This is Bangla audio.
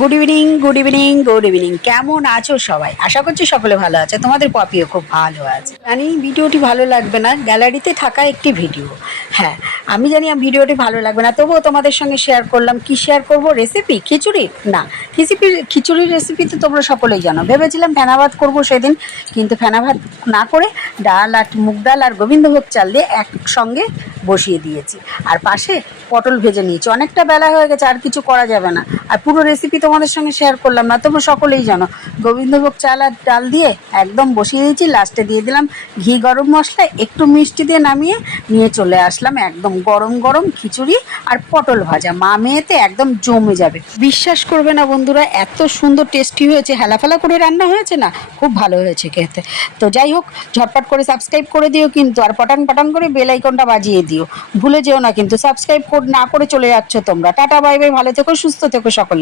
Good evening, good evening, good evening. কেমন আছো সবাই? আশা করছি সকলে ভালো আছে। তোমাদের পপিও খুব ভালো আছে। জানি ভিডিওটি ভালো লাগবে না, গ্যালারিতে থাকা একটি ভিডিও। হ্যাঁ, আমি জানি ভিডিওটি ভালো লাগবে না, তবুও তোমাদের সঙ্গে শেয়ার করলাম। কি শেয়ার করব? রেসিপি খিচুড়ি না। খিচুড়ির রেসিপি তো তোমরা সকলেই জানো। ভেবেছিলাম ফেনা ভাত করবো সেদিন, কিন্তু ফেনা ভাত না করে ডাল আর মুগ ডাল আর গোবিন্দভোগ চাল দিয়ে একসঙ্গে বসিয়ে দিয়েছি। আর পাশে পটল ভেজে নিয়েছি। অনেকটা বেলা হয়ে গেছে, আর কিছু করা যাবে না। আর পুরো রেসিপি তোমাদের সঙ্গে শেয়ার করলাম না, তোমরা সকলেই জানো। গোবিন্দভোগ চাল আর ডাল দিয়ে একদম বসিয়ে দিয়েছি। লাস্টে দিয়ে দিলাম ঘি, গরম মশলা, একটু মিষ্টি দিয়ে নামিয়ে নিয়ে চলে আসলাম। একদম গরম গরম খিচুড়ি আর পটল ভাজা, মা মেয়েতে একদম জমে যাবে। বিশ্বাস করবে না বন্ধুরা, এত সুন্দর টেস্টি হয়েছে। হেলাফেলা করে রান্না হয়েছে না, খুব ভালো হয়েছে খেতে। তো যাই হোক, ঝটপট করে সাবস্ক্রাইব করে দিও কিন্তু, আর পটান পটান করে বেল আইকনটা বাজিয়ে দিও। ভুলে যেও না কিন্তু, সাবস্ক্রাইব না করে চলে যাচ্ছ তোমরা। টাটা, বাই বাই, ভালো থেকো, সুস্থ থেকো সকলে।